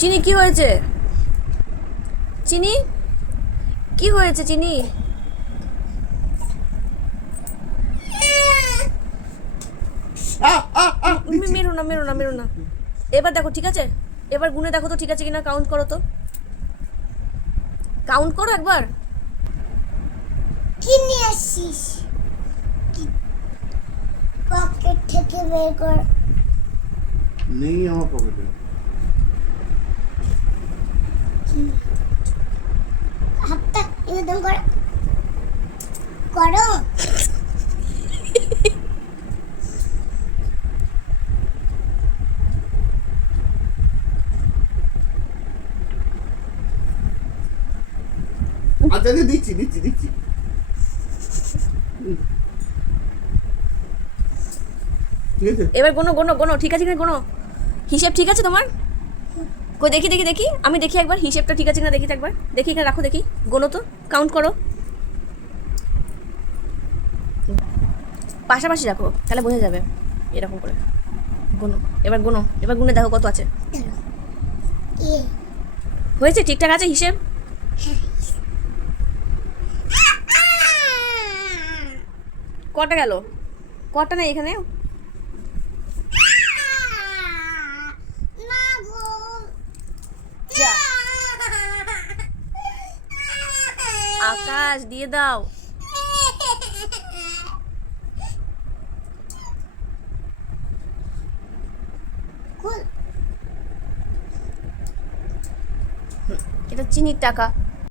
চিনি কি হয়েছে? চিনি কি হয়েছে? চিনি মেরো না, মেরো না, মেরো না। এবার দেখো ঠিক আছে, এবার গুনে দেখো তো ঠিক আছে কিনা, কাউন্ট করো তো, কাউন্ট করো একবার। কি নিয়ে আসছিস? পকেট থেকে বের কর। নেই আমার পকেটে। হাতটা এরকম করে করো। আচ্ছা আচ্ছা, দিচ্ছি দিচ্ছি দিচ্ছি। ঠিক আছে, এবার গোনো গোনো গোনো, ঠিক আছে কিনা গোনো। হিসেব ঠিক আছে তোমার? কই দেখি দেখি দেখি, আমি দেখি একবার হিসেবটা ঠিক আছে কিনা দেখি তো একবার, দেখি এখানে রাখো দেখি, গোনো তো, কাউন্ট করো, পাশাপাশি রাখো তাহলে বোঝা যাবে, এরকম করে গোনো। এবার গোনো, এবার গুনে দেখো কত আছে। এ হয়েছে? ঠিকঠাক আছে হিসেব? কটা গেল? কটা নেই এখানে? না গো। যা, আকাশ দিয়ে দাও। খুল। এটা চিনির টাকা।